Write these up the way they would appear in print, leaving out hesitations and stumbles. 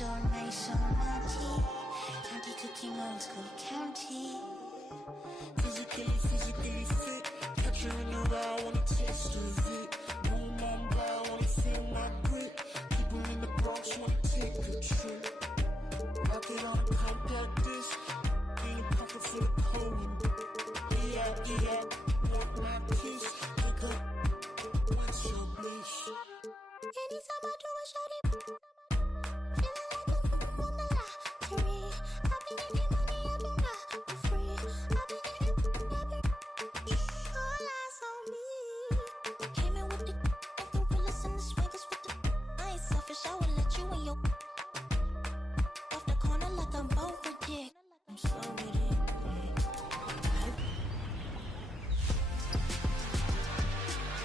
so nice, so naughty. County cooking old school county. Physically fit. Catch you in the raw, wanna taste of it. Boom, on brow, wanna feel my grit. People in the Bronx wanna take a trip. Rock it on a compact disc. In a pocket full of cold. Yeah, want my kiss. Wake up, what's your bliss? Anytime I do a shawty, feeling like a fool on the lottery. I've been getting money, I've been rock free. I've been getting all eyes on me. Came in with the gorillas and the swingers with the I ain't selfish, I will let you in your off the corner like I'm over dick. I'm so with it.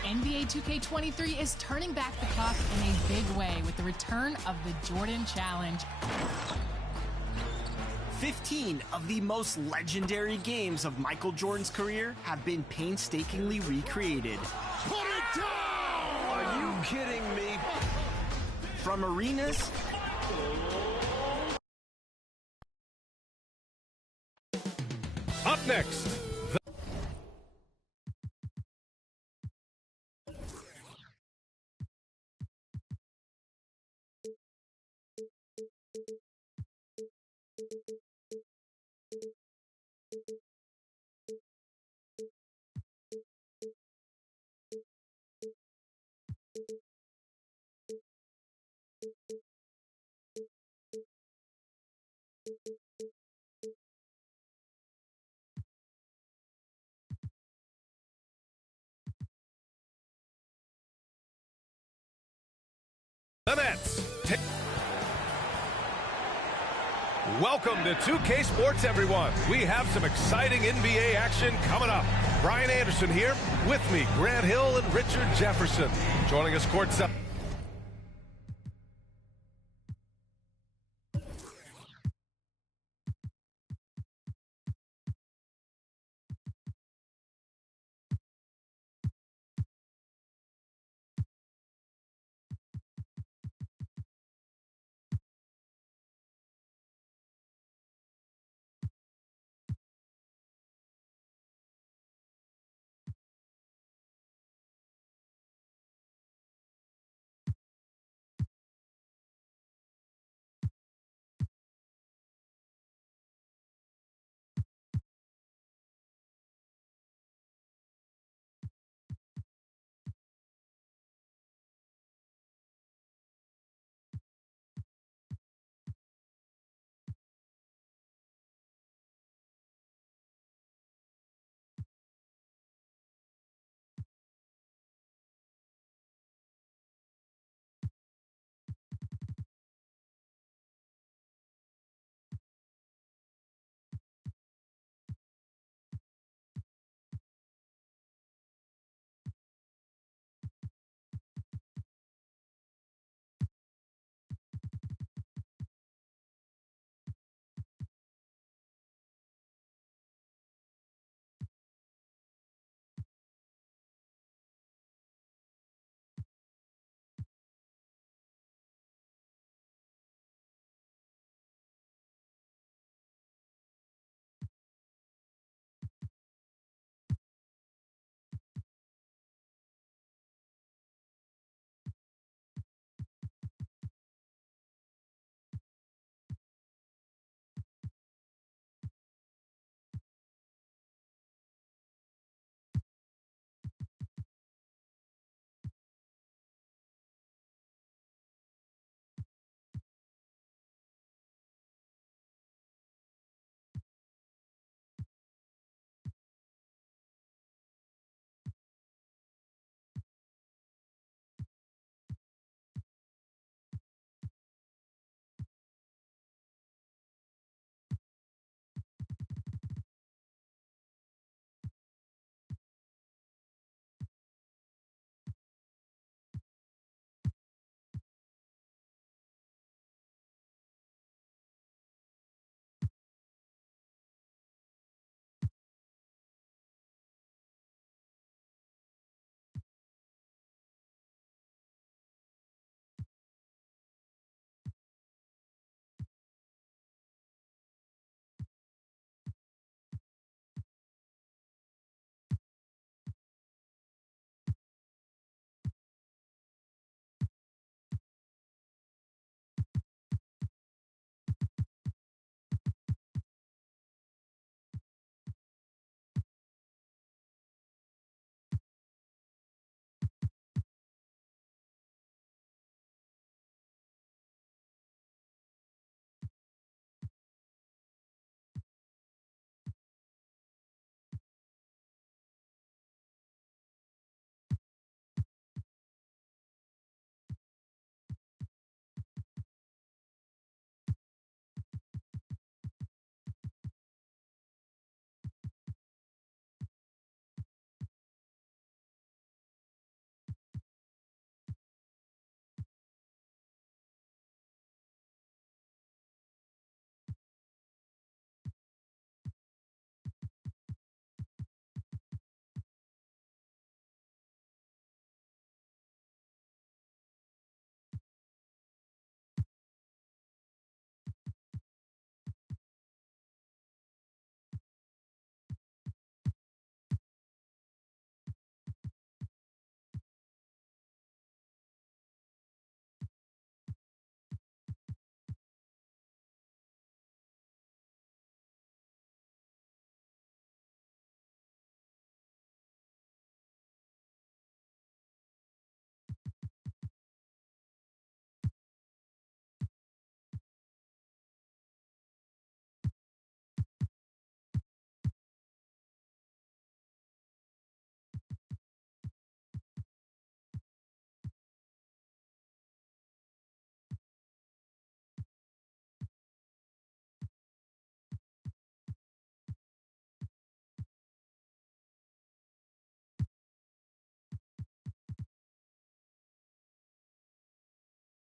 NBA 2K23 is turning back the clock in a big way with the return of the Jordan Challenge. 15 of the most legendary games of Michael Jordan's career have been painstakingly recreated. Put it down! Are you kidding me? From arenas Up next, the Nets. Welcome to 2K Sports, everyone. We have some exciting NBA action coming up. Brian Anderson here, with me, Grant Hill and Richard Jefferson. Joining us courtside.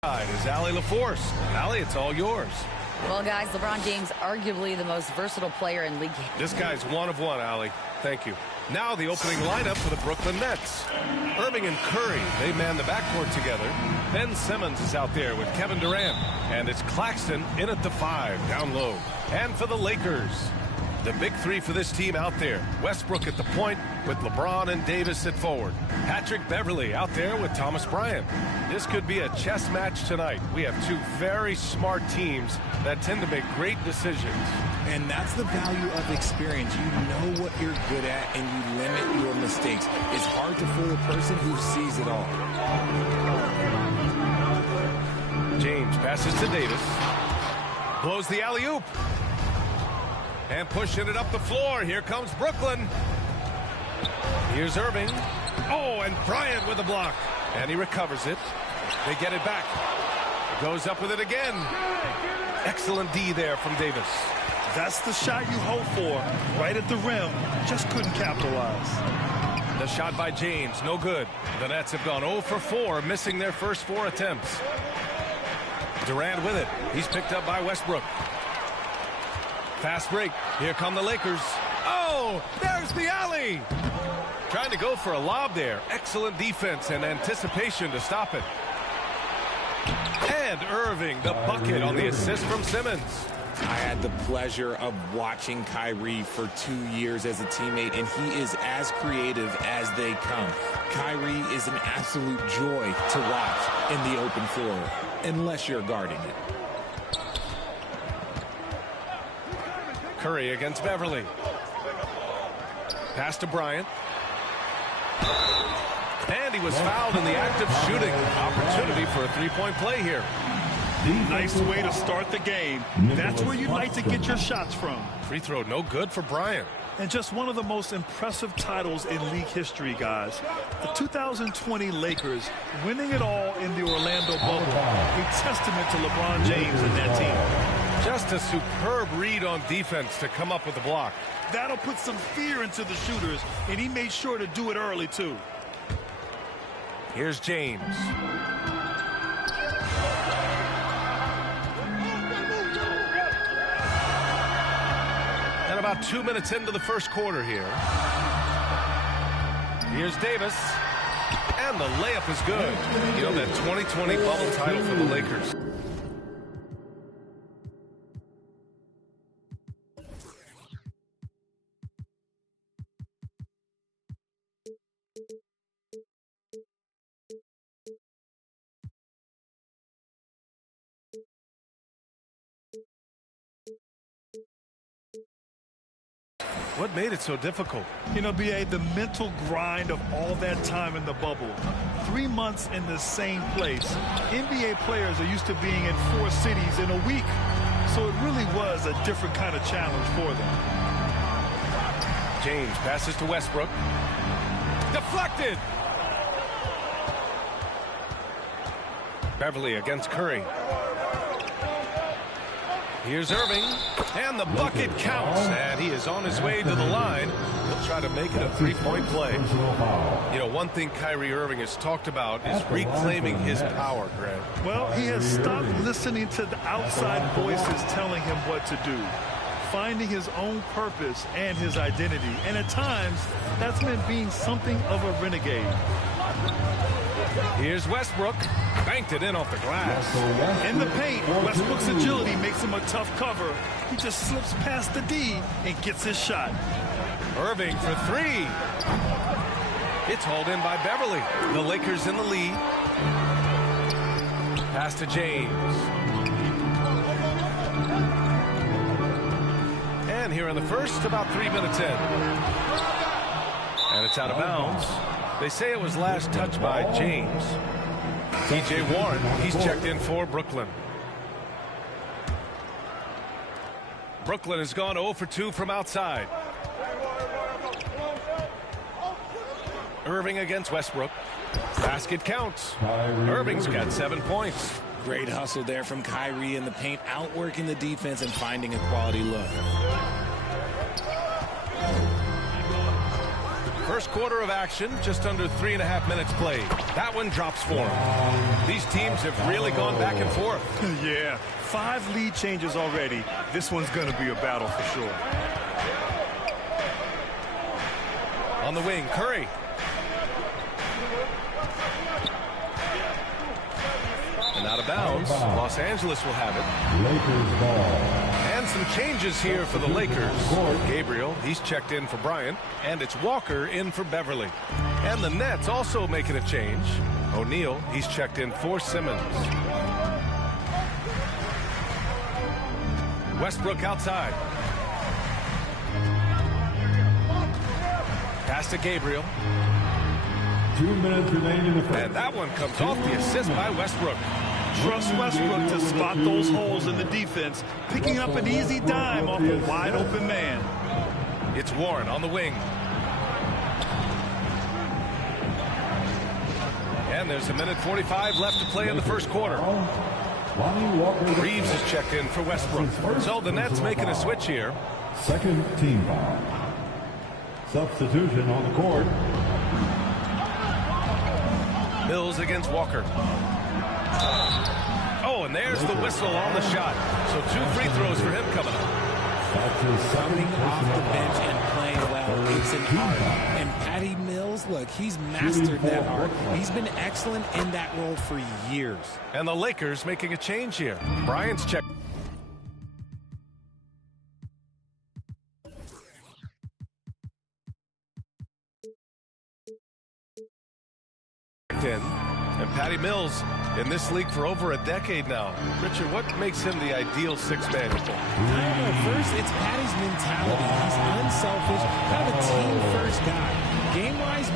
Is Allie LaForce. Allie, it's all yours. Well, guys, LeBron James, arguably the most versatile player in league. This guy's one of one, Allie. Thank you. Now the opening lineup for the Brooklyn Nets. Irving and Curry, they man the backcourt together. Ben Simmons is out there with Kevin Durant. And it's Claxton in at the 5, down low. And for the Lakers, the big three for this team out there. Westbrook at the point with LeBron and Davis at forward. Patrick Beverley out there with Thomas Bryant. This could be a chess match tonight. We have two very smart teams that tend to make great decisions. And that's the value of experience. You know what you're good at, and you limit your mistakes. It's hard to fool a person who sees it all. James passes to Davis. Blows the alley-oop. And pushing it up the floor. Here comes Brooklyn. Here's Irving. Oh, and Bryant with the block. And he recovers it. They get it back. Goes up with it again. Excellent D there from Davis. That's the shot you hope for. Right at the rim. Just couldn't capitalize. The shot by James, no good. The Nets have gone 0 for 4, missing their first 4 attempts. Durant with it. He's picked up by Westbrook. Fast break. Here come the Lakers. Oh, there's the alley. Trying to go for a lob there. Excellent defense and anticipation to stop it. And Irving, the bucket on the assist from Simmons. I had the pleasure of watching Kyrie for 2 years as a teammate, and he is as creative as they come. Kyrie is an absolute joy to watch in the open floor, unless you're guarding it. Curry against Beverly. Pass to Bryant. And he was fouled in the act of shooting. Opportunity for a three-point play here. Nice way to start the game. That's where you'd like to get your shots from. Free throw no good for Bryant. And just one of the most impressive titles in league history, guys. The 2020 Lakers winning it all in the Orlando bubble. A testament to LeBron James and that team. Just a superb read on defense to come up with the block. That'll put some fear into the shooters, and he made sure to do it early, too. Here's James. And about 2 minutes into the first quarter here. Here's Davis. And the layup is good. You know, that 2020 bubble title for the Lakers. What made it so difficult? You know, B.A., the mental grind of all that time in the bubble. 3 months in the same place. NBA players are used to being in 4 cities in a week. So it really was a different kind of challenge for them. James passes to Westbrook. Deflected! Beverly against Curry. Here's Irving, and the bucket counts, and he is on his way to the line. He'll try to make it a three-point play. You know, one thing Kyrie Irving has talked about is reclaiming his power, Grant. Well, he has stopped listening to the outside voices telling him what to do, finding his own purpose and his identity. And at times, that's meant being something of a renegade. Here's Westbrook. Banked it in off the glass. In the paint, Westbrook's agility makes him a tough cover. He just slips past the D and gets his shot. Irving for 3. It's hauled in by Beverly. The Lakers in the lead. Pass to James. And here in the first, about 3 minutes in. And it's out of bounds. They say it was last touched by James. T.J. Warren, he's checked in for Brooklyn. Brooklyn has gone 0 for 2 from outside. Irving against Westbrook. Basket counts. Irving's got 7 points. Great hustle there from Kyrie in the paint, outworking the defense and finding a quality look. First quarter of action, just under 3.5 minutes played. That one drops for him. These teams have really gone back and forth. Yeah, 5 lead changes already. This one's going to be a battle for sure. On the wing, Curry. And out of bounds, Los Angeles will have it. Lakers ball. And some changes here for the Lakers. Gabriel, he's checked in for Bryant, and it's Walker in for Beverly. And the Nets also making a change. O'Neal, he's checked in for Simmons. Westbrook outside. Pass to Gabriel. 2 minutes remaining in the first. And that one comes off the assist by Westbrook. Trust Westbrook to spot those holes in the defense, picking up an easy dime off a wide-open man. It's Warren on the wing. And there's 1:45 left to play in the first quarter. Reeves is checked in for Westbrook. So the Nets making a switch here. Second team foul. Substitution on the court. Mills against Walker. Oh, and there's the whistle on the shot. So 2 free throws for him coming up. Coming off the bench and playing well, it's an art. And Patty Mills, look, he's mastered that art. He's been excellent in that role for years. And the Lakers making a change here. Bryant's check. In. And Patty Mills in this league for over a decade now. Richard, what makes him the ideal 6-man? I don't know. First, it's Patty's mentality. He's unselfish, kind of a team-first guy. Game-wise,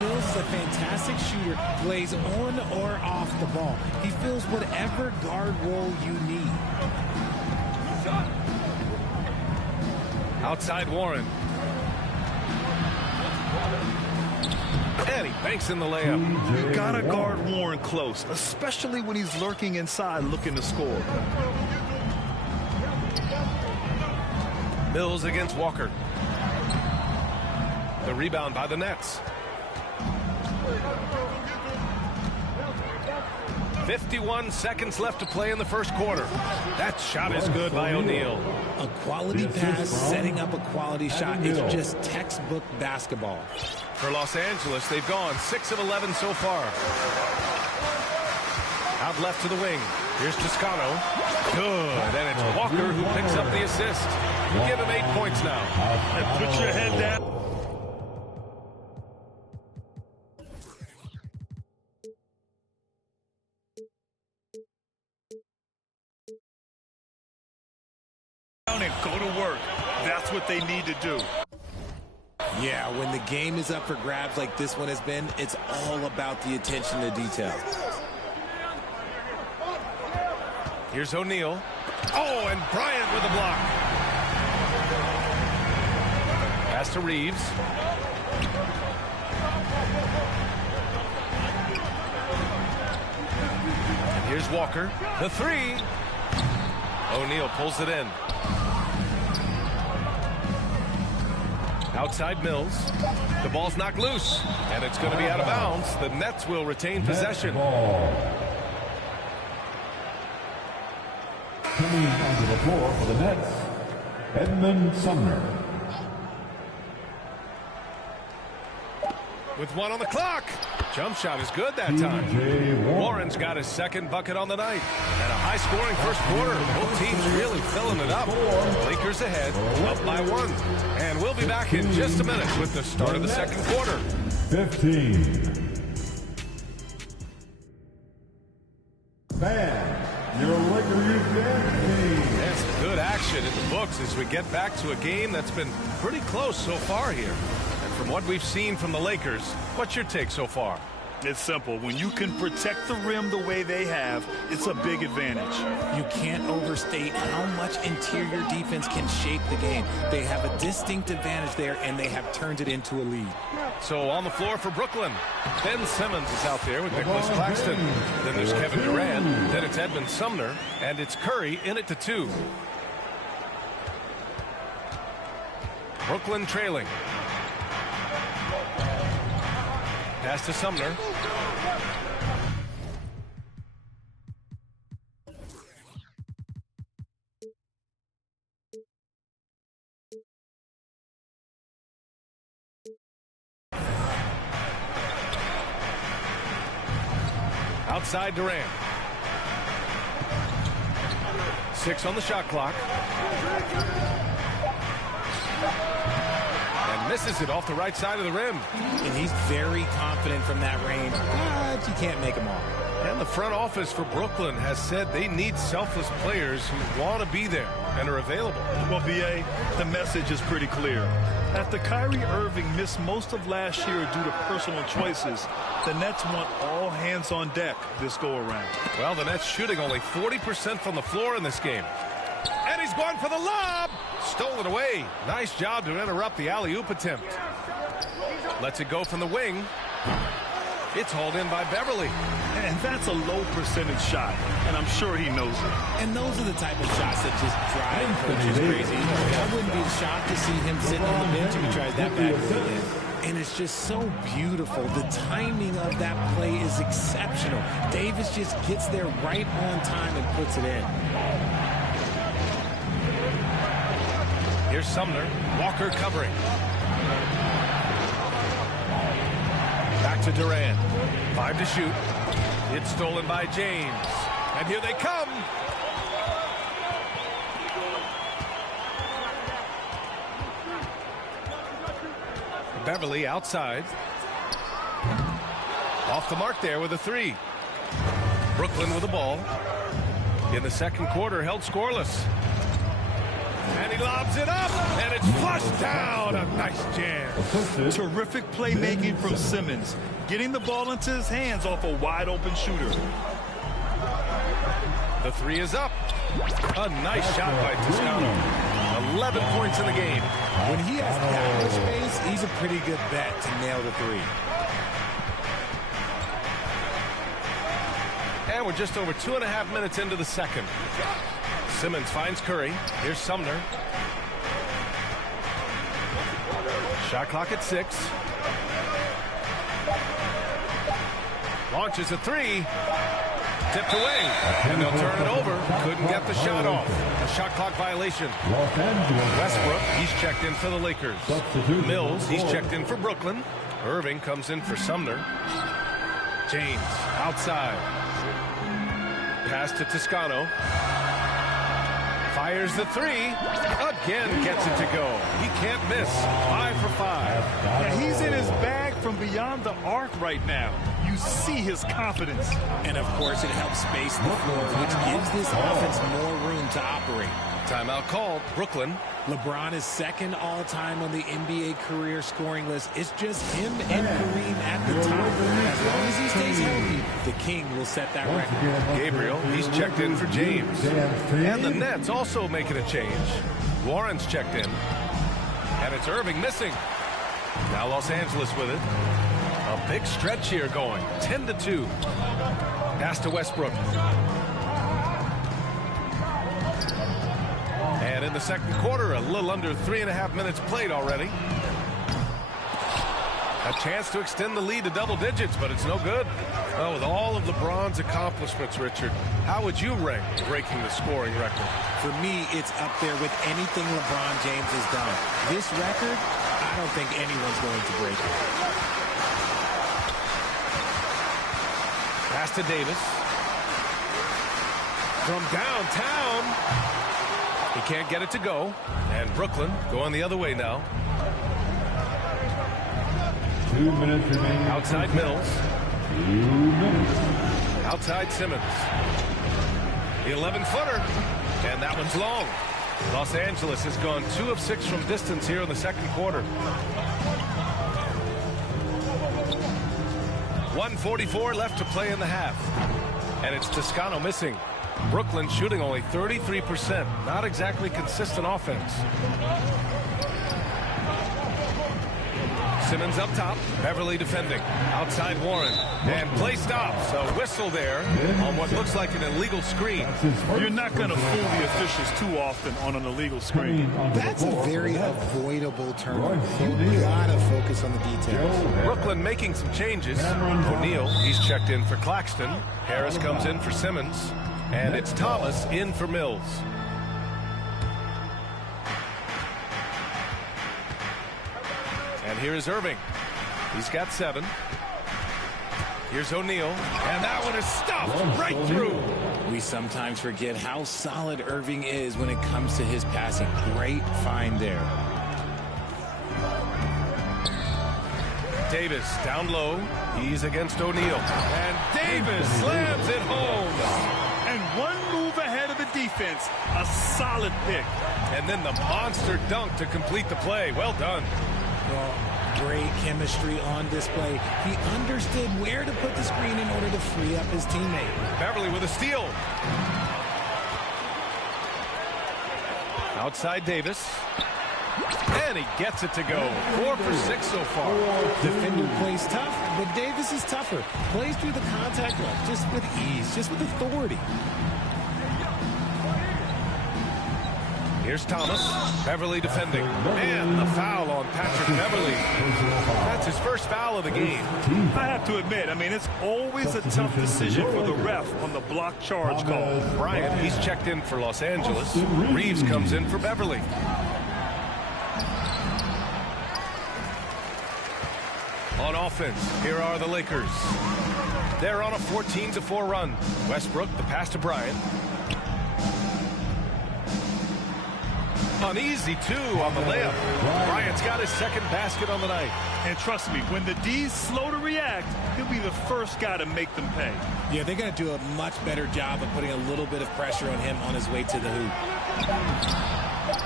Mills is a fantastic shooter, plays on or off the ball. He fills whatever guard role you need. Outside Warren. And he banks in the layup. You gotta guard Warren close, especially when he's lurking inside looking to score. Mills against Walker. The rebound by the Nets. 51 seconds left to play in the first quarter. That shot is good by O'Neal. A quality pass, setting up a quality shot. It's just textbook basketball. For Los Angeles, they've gone 6 of 11 so far. Out left to the wing. Here's Toscano. Good. And it's Walker who picks up the assist. Give him 8 points now. And put your head down. And go to work. That's what they need to do. Yeah, when the game is up for grabs like this one has been, it's all about the attention to detail. Here's O'Neal. Oh, and Bryant with a block. Pass to Reeves. And here's Walker. The 3. O'Neal pulls it in. Outside Mills. The ball's knocked loose, and it's going to be out of bounds. The Nets will retain possession. Coming onto the floor for the Nets, Edmund Sumner. With 1 on the clock. Jump shot is good that time. Warren's got his second bucket on the night. And a high-scoring first quarter. Both teams really filling it up. Lakers ahead, up by 1. And we'll be back in just a minute with the start of the second quarter. 15. Bam, your Laker youth dance team. That's good action in the books as we get back to a game that's been pretty close so far here. From what we've seen from the Lakers, what's your take so far? It's simple. When you can protect the rim the way they have, it's a big advantage. You can't overstate how much interior defense can shape the game. They have a distinct advantage there, and they have turned it into a lead. So on the floor for Brooklyn, Ben Simmons is out there with Nicholas Claxton. Then there's Kevin Durant. Then it's Edmund Sumner. And it's Curry in it to 2. Brooklyn trailing. Pass to Sumner. Outside Durant. 6 on the shot clock. And misses it off the right side of the rim. And he's very confident from that range, but you can't make them all. And the front office for Brooklyn has said they need selfless players who want to be there and are available. Well, B.A., the message is pretty clear. After Kyrie Irving missed most of last year due to personal choices, the Nets want all hands on deck this go-around. Well, the Nets shooting only 40% from the floor in this game. And he's going for the lob. Stolen away. Nice job to interrupt the alley-oop attempt. Lets it go from the wing. It's hauled in by Beverly. And that's a low percentage shot, and I'm sure he knows it. And those are the type of shots that just drive coaches crazy. I wouldn't be shocked to see him sitting on the bench if he tries that back again. And it's just so beautiful. The timing of that play is exceptional. Davis just gets there right on time and puts it in. Here's Sumner. Walker covering. Back to Durant. 5 to shoot. It's stolen by James. And here they come. Beverly outside. Off the mark there with a 3. Brooklyn with the ball. In the second quarter, held scoreless. And he lobs it up, and it's flushed down. A nice jam. Terrific playmaking from Simmons, getting the ball into his hands off a wide-open shooter. The 3 is up. A nice shot by Toscano. 11 points in the game. When he has that space, he's a pretty good bet to nail the 3. And we're just over 2.5 minutes into the second. Simmons finds Curry. Here's Sumner. Shot clock at 6. Launches a 3. Tipped away. And they'll turn it over. Couldn't get the shot off. A shot clock violation. Westbrook, he's checked in for the Lakers. Mills, he's checked in for Brooklyn. Irving comes in for Sumner. James, outside. Pass to Toscano. Fires the 3. Again gets it to go. He can't miss. 5 for 5. Yeah, he's in his bag from beyond the arc right now. You see his confidence. And, of course, it helps space the floor, which gives this offense more room to operate. Timeout called. Brooklyn. LeBron is second all-time on the NBA career scoring list. It's just him and Kareem at the top. As long as he stays healthy, the King will set that record. Gabriel, he's checked in for James. And the Nets also making a change. Warren's checked in. And it's Irving missing. Now Los Angeles with it. A big stretch here going. 10-2. Pass to Westbrook. And in the second quarter, a little under 3.5 minutes played already. A chance to extend the lead to double digits, but it's no good. Well, with all of LeBron's accomplishments, Richard, how would you rank breaking the scoring record? For me, it's up there with anything LeBron James has done. This record, I don't think anyone's going to break it. Pass to Davis. From downtown. He can't get it to go. And Brooklyn going the other way now. 2 minutes remaining. Outside Mills. 2 minutes. Outside Simmons. The 11-footer. And that one's long. Los Angeles has gone 2 of 6 from distance here in the second quarter. 1:44 left to play in the half. And it's Toscano missing. Brooklyn shooting only 33%. Not exactly consistent offense. Simmons up top. Beverly defending. Outside Warren. And play stops. A whistle there on what looks like an illegal screen. You're not going to fool the officials too often on an illegal screen. That's a very avoidable turnover. You gotta focus on the details. Brooklyn making some changes. O'Neal, he's checked in for Claxton. Harris comes in for Simmons. And it's Thomas in for Mills. And here is Irving. He's got 7. Here's O'Neal. And that one is stuffed right through. We sometimes forget how solid Irving is when it comes to his passing. Great find there. Davis down low. He's against O'Neal. And Davis slams it home. And one move ahead of the defense. A solid pick. And then the monster dunk to complete the play. Well done. Well, great chemistry on display. He understood where to put the screen in order to free up his teammate. Beverly with a steal. Outside Davis. And he gets it to go. 4 for 6 so far. Defender plays tough, but Davis is tougher. Plays through the contact line just with ease, just with authority. Here's Thomas. Beverly defending. And the foul on Patrick Beverly. That's his first foul of the game. I have to admit, it's always a tough decision for the ref on the block charge call. Bryant, he's checked in for Los Angeles. Reeves comes in for Beverly. On offense, here are the Lakers. They're on a 14-4 run. Westbrook, the pass to Bryant. Uneasy, too, on the layup. Bryant's got his second basket on the night. And trust me, when the D's slow to react, he'll be the first guy to make them pay. Yeah, they're going to do a much better job of putting a little bit of pressure on him on his way to the hoop.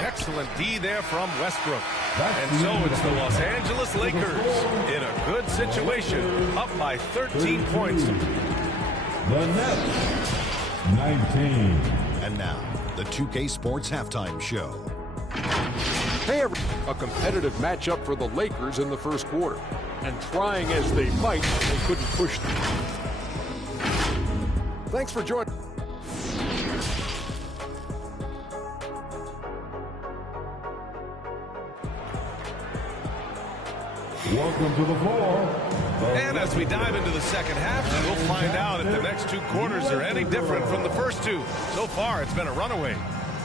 Excellent D there from Westbrook. And so it's the Los Angeles Lakers in a good situation, up by 13 points. The Nets, 19. And now, the 2K Sports Halftime Show. Hey, a competitive matchup for the Lakers in the first quarter. And trying as they might, they couldn't push them. Thanks for joining. Welcome to the floor. And as we dive into the second half, we'll find out if the next 2 quarters are any different from the first 2. So far, it's been a runaway.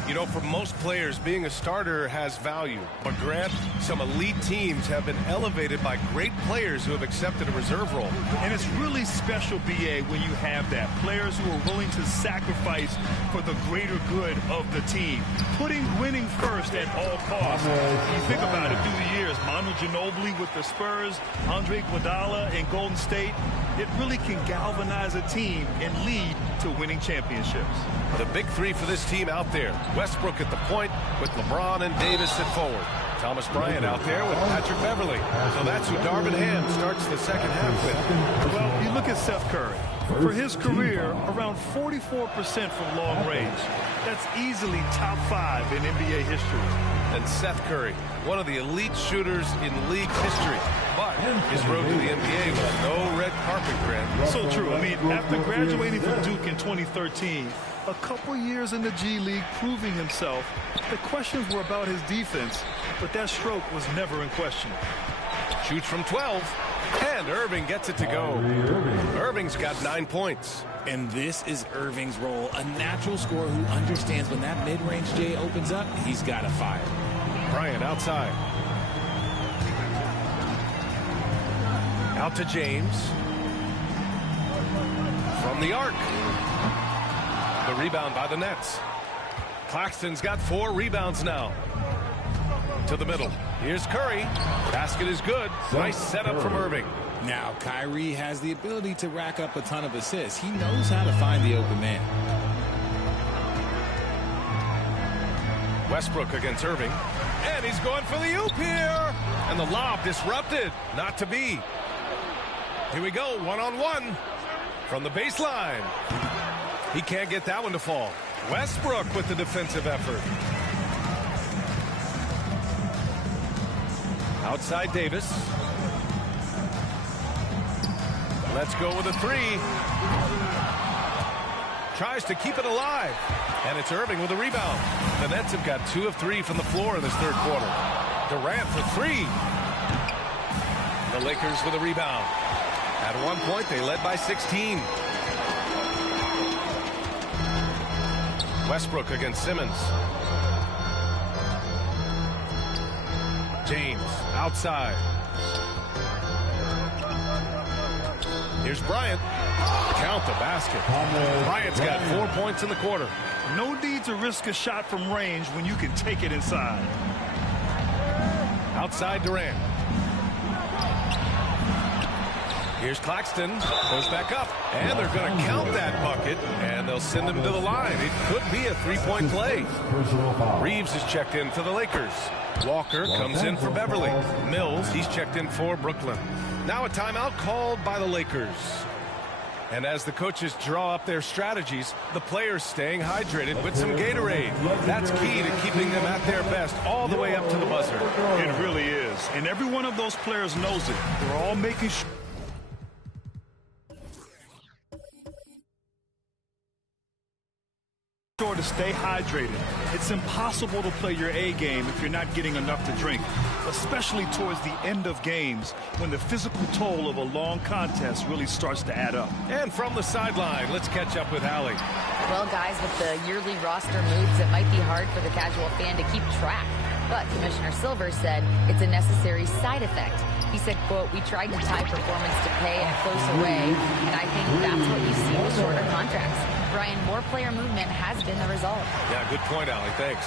You know, for most players, being a starter has value. But Grant, some elite teams have been elevated by great players who have accepted a reserve role. And it's really special, B.A., when you have that. Players who are willing to sacrifice for the greater good of the team. Putting winning first at all costs. You think about it through the years. Manu Ginobili with the Spurs, Andre Iguodala in Golden State. It really can galvanize a team and lead to winning championships. The big 3 for this team out there. Westbrook at the point with LeBron and Davis at forward. Thomas Bryant out there with Patrick Beverly. So that's who Darvin Ham starts the second half with. Well, you look at Seth Curry. For his career, around 44% from long range. That's easily top 5 in NBA history. And Seth Curry, one of the elite shooters in league history. But his road to the NBA was no red carpet, Grant. So true. After graduating from Duke in 2013, a couple years in the G League proving himself, the questions were about his defense, but that stroke was never in question. Shoots from 12, and Irving gets it to go. Irving's got 9 points. And this is Irving's role, a natural scorer who understands when that mid-range J opens up, he's got to fire. Bryant outside. Out to James. From the arc. The rebound by the Nets. Claxton's got 4 rebounds now. To the middle. Here's Curry. Basket is good. Nice setup from Irving. Now, Kyrie has the ability to rack up a ton of assists. He knows how to find the open man. Westbrook against Irving. And he's going for the oop here. And the lob disrupted. Not to be. Here we go. One-on-one. From the baseline. He can't get that one to fall. Westbrook with the defensive effort. Outside Davis. Let's go with a three. Tries to keep it alive. And it's Irving with a rebound. The Nets have got 2 of 3 from the floor in this third quarter. Durant for three. The Lakers with a rebound. At one point, they led by 16. Westbrook against Simmons. James outside. Here's Bryant. Count the basket. Bryant's got 4 points in the quarter. No need to risk a shot from range when you can take it inside. Outside Durant. Here's Claxton. Goes back up. And they're going to count that bucket. And they'll send him to the line. It could be a three-point play. Reeves is checked in for the Lakers. Walker comes in for Beverly. Mills, he's checked in for Brooklyn. Now a timeout called by the Lakers. And as the coaches draw up their strategies, the players staying hydrated with some Gatorade. That's key to keeping them at their best all the way up to the buzzer. It really is. And every one of those players knows it. They're all making sure to stay hydrated. It's impossible to play your A game if you're not getting enough to drink, especially towards the end of games when the physical toll of a long contest really starts to add up. And from the sideline, let's catch up with Allie. Well, guys, with the yearly roster moves, it might be hard for the casual fan to keep track. But Commissioner Silver said it's a necessary side effect. He said, quote, "We tried to tie performance to pay in a closer way, and I think that's what you see with shorter contracts." Brian, more player movement has been the result. Yeah, good point, Allie. Thanks.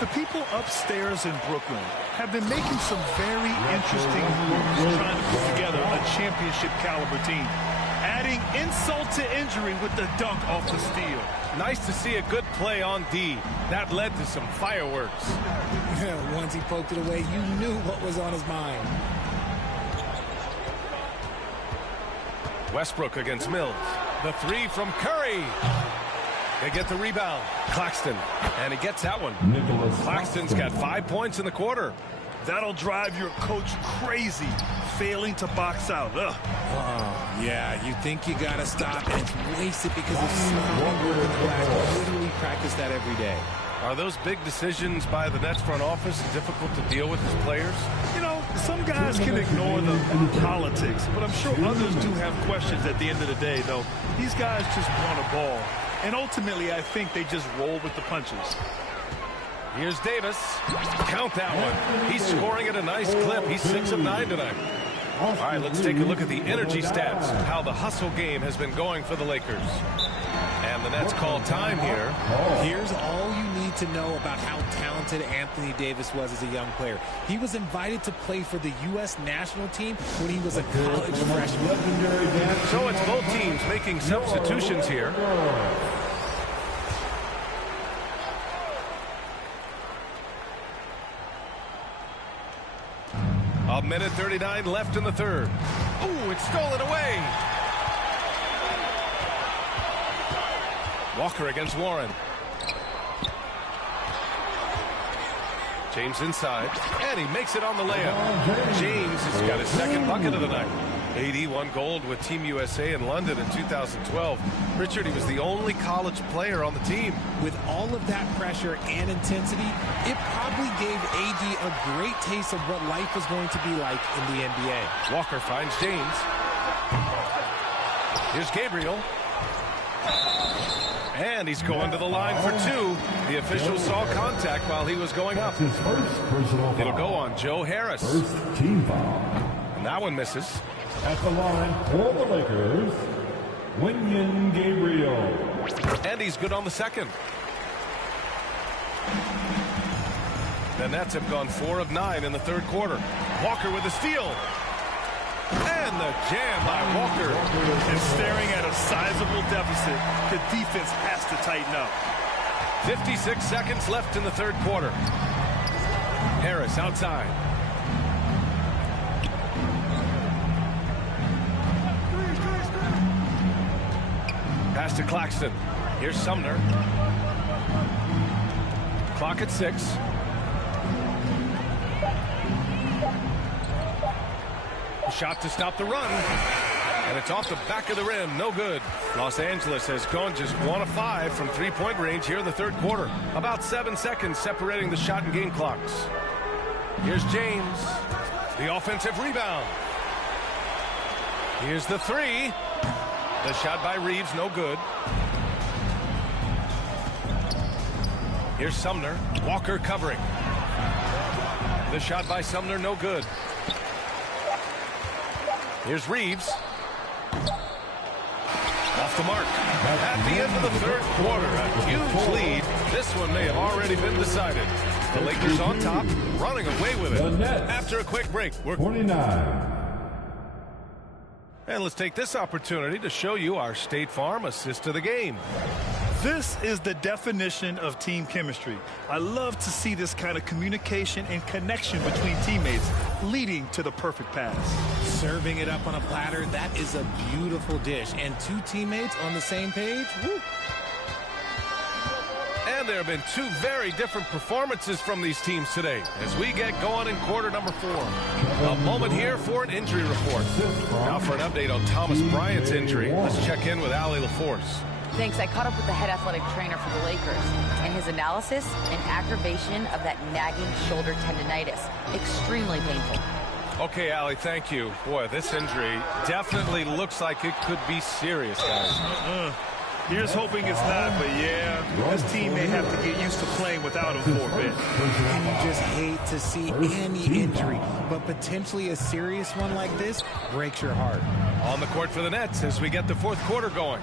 The people upstairs in Brooklyn have been making some very interesting moves trying to put together a championship caliber team. Adding insult to injury with the dunk off the steal. Nice to see a good play on D. That led to some fireworks. Once he poked it away, you knew what was on his mind. Westbrook against Mills. The three from Curry. They get the rebound. Claxton. And he gets that one. Claxton's got 5 points in the quarter. That'll drive your coach crazy, failing to box out. Ugh. Oh, yeah, you think you got to stop, and it's wasted because of sloppy work in the glass. Literally practice that every day. Are those big decisions by the Nets front office difficult to deal with as players? You know, some guys can ignore the politics, but I'm sure others do have questions at the end of the day, though. These guys just want a ball. And ultimately, I think they just roll with the punches. Here's Davis. Count that one. He's scoring at a nice clip. He's 6 of 9 tonight. All right, let's take a look at the energy stats, how the hustle game has been going for the Lakers. And the Nets call time here. Here's all you need to know about how talented Anthony Davis was as a young player. He was invited to play for the U.S. national team when he was a college freshman. So it's both teams making substitutions here. A minute 39 left in the third. Ooh, it's stolen away. Walker against Warren. James inside, and he makes it on the layup. James has got his second bucket of the night. AD won gold with Team USA in London in 2012. Richard, he was the only college player on the team. With all of that pressure and intensity, it probably gave AD a great taste of what life was going to be like in the NBA. Walker finds James. Here's Gabriel. And he's going to the line for two. The official saw contact while he was going up. It'll go on Joe Harris. First team foul. And that one misses. At the line for the Lakers, Wenyen Gabriel. And he's good on the second. The Nets have gone 4 of 9 in the third quarter. Walker with the steal. And the jam by Walker. And staring at a sizable deficit, the defense has to tighten up. 56 seconds left in the third quarter. Harris outside. Pass to Claxton. Here's Sumner. Clock at 6. Shot to stop the run. And it's off the back of the rim. No good. Los Angeles has gone just 1 of 5 from three-point range here in the third quarter. About 7 seconds separating the shot and game clocks. Here's James. The offensive rebound. Here's the three. The shot by Reeves, no good. Here's Sumner. Walker covering. The shot by Sumner, no good. Here's Reeves. Off the mark. At the end of the third quarter, a huge lead. This one may have already been decided. The Lakers on top, running away with it. After a quick break, we're 29. And let's take this opportunity to show you our State Farm assist to the game. This is the definition of team chemistry. I love to see this kind of communication and connection between teammates leading to the perfect pass. Serving it up on a platter, that is a beautiful dish. And two teammates on the same page, woo. And there have been two very different performances from these teams today as we get going in quarter number 4. A moment here for an injury report. Now for an update on Thomas Bryant's injury, let's check in with Allie LaForce. Thanks. I caught up with the head athletic trainer for the Lakers, and his analysis, an aggravation of that nagging shoulder tendonitis. Extremely painful. Okay, Allie, thank you. Boy, this injury definitely looks like it could be serious, guys. Here's hoping it's not, but yeah, this team may have to get used to playing without him for a bit. And you just hate to see any injury, but potentially a serious one like this breaks your heart. On the court for the Nets as we get the fourth quarter going.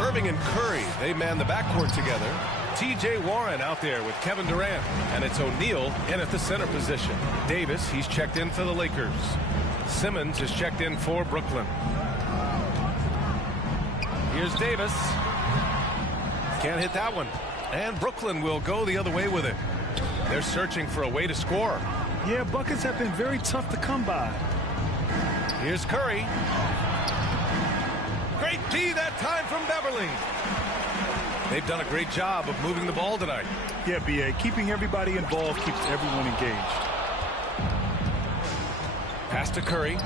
Irving and Curry, they man the backcourt together. T.J. Warren out there with Kevin Durant, and it's O'Neal in at the center position. Davis, he's checked in for the Lakers. Simmons is checked in for Brooklyn. Here's Davis. Can't hit that one. And Brooklyn will go the other way with it. They're searching for a way to score. Yeah, buckets have been very tough to come by. Here's Curry. Great D that time from Beverly. They've done a great job of moving the ball tonight. Yeah, B.A. Keeping everybody involved keeps everyone engaged. Pass to Curry.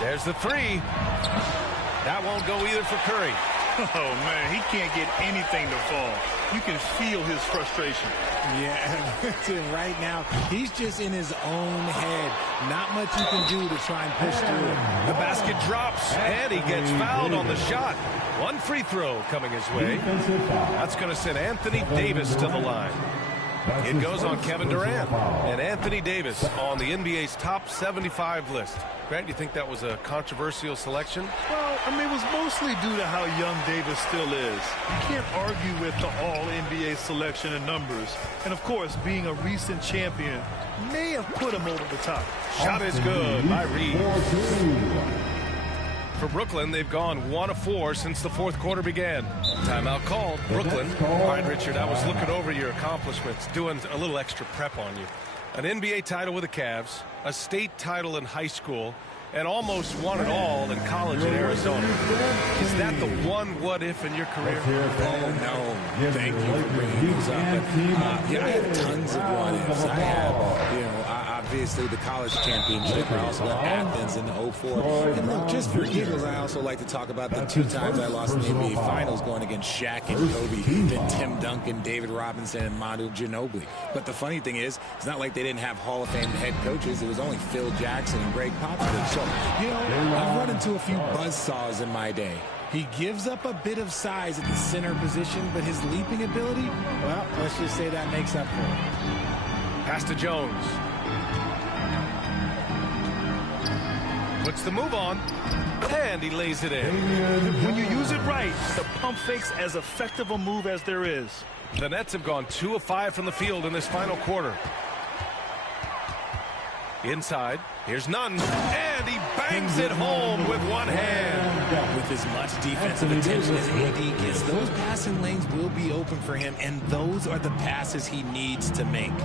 There's the three. That won't go either for Curry. Oh, man, he can't get anything to fall. You can feel his frustration. Yeah, right now, he's just in his own head. Not much you can do to try and push through it. The basket drops, and he gets fouled on the shot. One free throw coming his way. That's going to send Anthony Davis to the line. It goes on Kevin Durant and Anthony Davis on the NBA's top 75 list. Grant, you think that was a controversial selection? Well, I mean, it was mostly due to how young Davis still is. You can't argue with the all-NBA selection and numbers. And, of course, being a recent champion may have put him over the top. Shot is good by Reeves. For Brooklyn, they've gone 1 of 4 since the fourth quarter began. Timeout called. Brooklyn. All right, Richard, I was looking over your accomplishments, doing a little extra prep on you. An NBA title with the Cavs, a state title in high school, and almost won it all in college in Arizona. Is that the one what-if in your career? Oh, no. Thank you for bringing these up. Yeah, I have tons of what-ifs. I have, obviously the college championship. I also got Athens in the 04. And look, just for giggles, I also like to talk about the 2 times I lost in the NBA Finals going against Shaq and Kobe, then Tim Duncan, David Robinson, and Manu Ginobili. But the funny thing is, it's not like they didn't have Hall of Fame head coaches. It was only Phil Jackson and Greg Popovich. So, I've run into a few buzzsaws in my day. He gives up a bit of size at the center position, but his leaping ability, well, let's just say that makes up for it. Pass to Jones. Puts the move on, and he lays it in. When you use it right, the pump fake's as effective a move as there is. The Nets have gone 2 of 5 from the field in this final quarter. Inside, here's Nunn, and he bangs it home with one hand. With as much defensive attention as AD gets, those passing lanes will be open for him, and those are the passes he needs to make.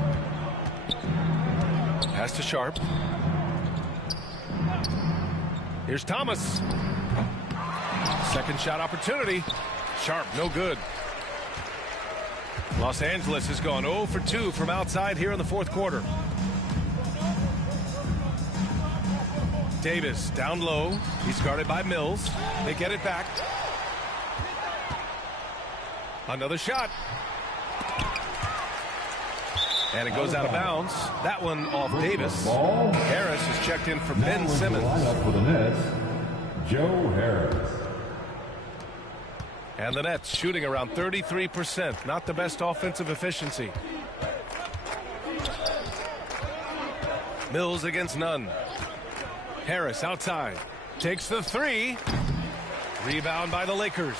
Pass to Sharp. Here's Thomas. Second shot opportunity. Sharp, no good. Los Angeles has gone 0 for 2 from outside here in the fourth quarter. Davis down low. He's guarded by Mills. They get it back. Another shot. And it goes out of bounds. That one off Davis. Harris is checked in for Ben Simmons. For the Nets, Joe Harris. And the Nets shooting around 33%. Not the best offensive efficiency. Mills against none. Harris outside. Takes the three. Rebound by the Lakers.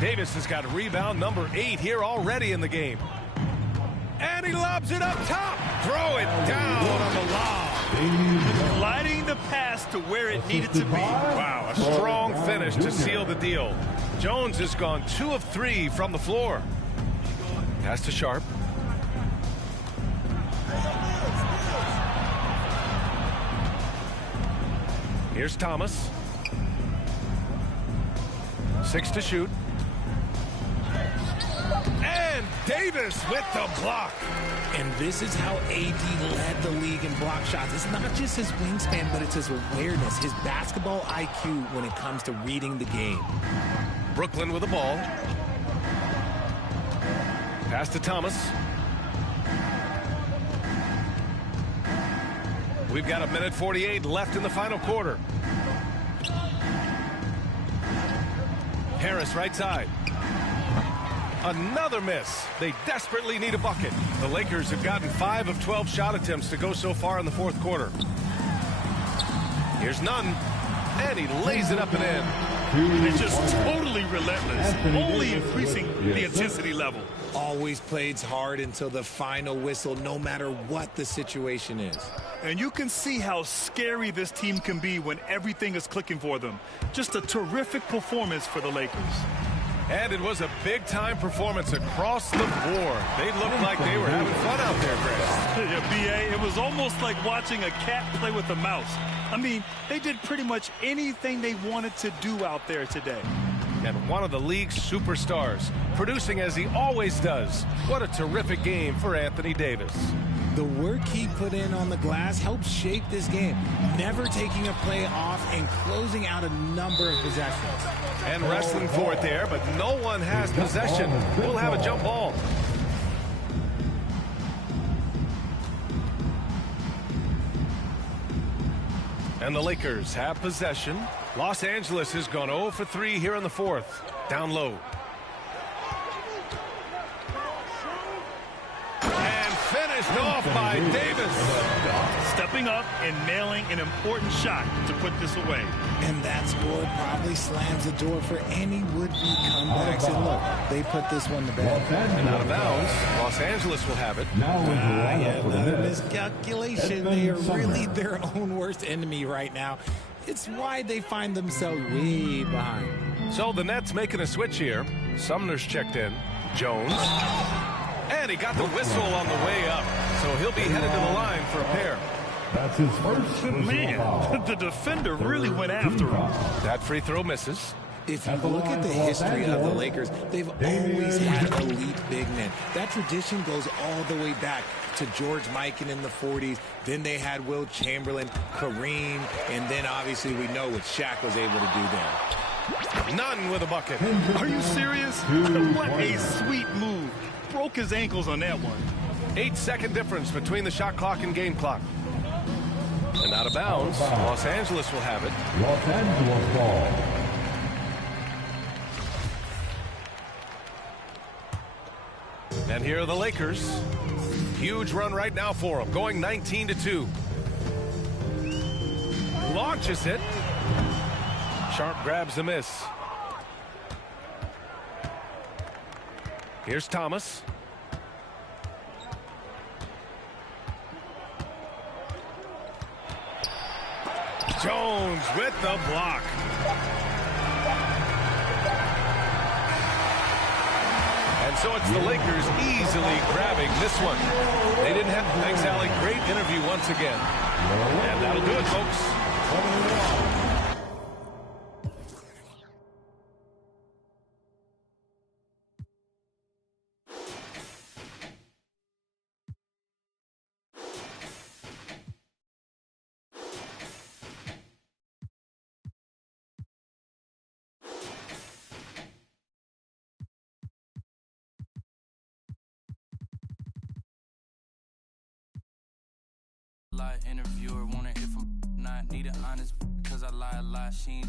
Davis has got rebound number 8 here already in the game. And he lobs it up top. Throw it down on the lob. Gliding the pass to where it needed to be. Wow, a strong finish to seal the deal. Jones has gone 2 of 3 from the floor. Pass to Sharp. Here's Thomas. 6 to shoot. And Davis with the block. And this is how AD led the league in block shots. It's not just his wingspan, but it's his awareness, his basketball IQ when it comes to reading the game. Brooklyn with the ball. Pass to Thomas. We've got 1:48 left in the final quarter. Harris right side. Another miss. They desperately need a bucket. The Lakers have gotten 5 of 12 shot attempts to go so far in the fourth quarter. Here's none. And he lays it up and in. It's just totally relentless, only increasing the intensity level. Always plays hard until the final whistle, no matter what the situation is. And you can see how scary this team can be when everything is clicking for them. Just a terrific performance for the Lakers. And it was a big-time performance across the board. They looked like they were having fun out there, Chris. Yeah, B.A., it was almost like watching a cat play with a mouse. I mean, they did pretty much anything they wanted to do out there today. And one of the league's superstars, producing as he always does. What a terrific game for Anthony Davis. The work he put in on the glass helped shape this game, never taking a play off and closing out a number of possessions. And wrestling for it there, but no one has possession. We'll have a jump ball. And the Lakers have possession. Los Angeles has gone 0 for 3 here in the fourth. Down low. And finished off by Davis. Stepping up and nailing an important shot to put this away. And that score probably slams the door for any would-be comebacks. And look, they put this one to bed. And out of bounds, Los Angeles will have it. Another miscalculation. They are really their own worst enemy right now. It's why they find themselves way behind. So the Nets making a switch here. Sumner's checked in. Jones. And he got the whistle on the way up. So he'll be headed to the line for a pair. That's his first. Man, the defender really went after him. That free throw misses. If you look at the history of the Lakers, they've always had elite big men. That tradition goes all the way back to George Mikan in the 40s. Then they had Will Chamberlain, Kareem, and then obviously we know what Shaq was able to do there. None with a bucket. Are you serious? What a sweet move. Broke his ankles on that one. 8-second difference between the shot clock and game clock. And out of bounds, Los Angeles will have it. Los Angeles ball. And here are the Lakers. Huge run right now for them, going 19-2. Launches it. Sharp grabs the miss. Here's Thomas. Jones with the block. And so it's the Lakers easily grabbing this one. They didn't have, thanks, Allie. Great interview once again. And that'll do it, folks. need an honest, cause I lie a lot. She ain't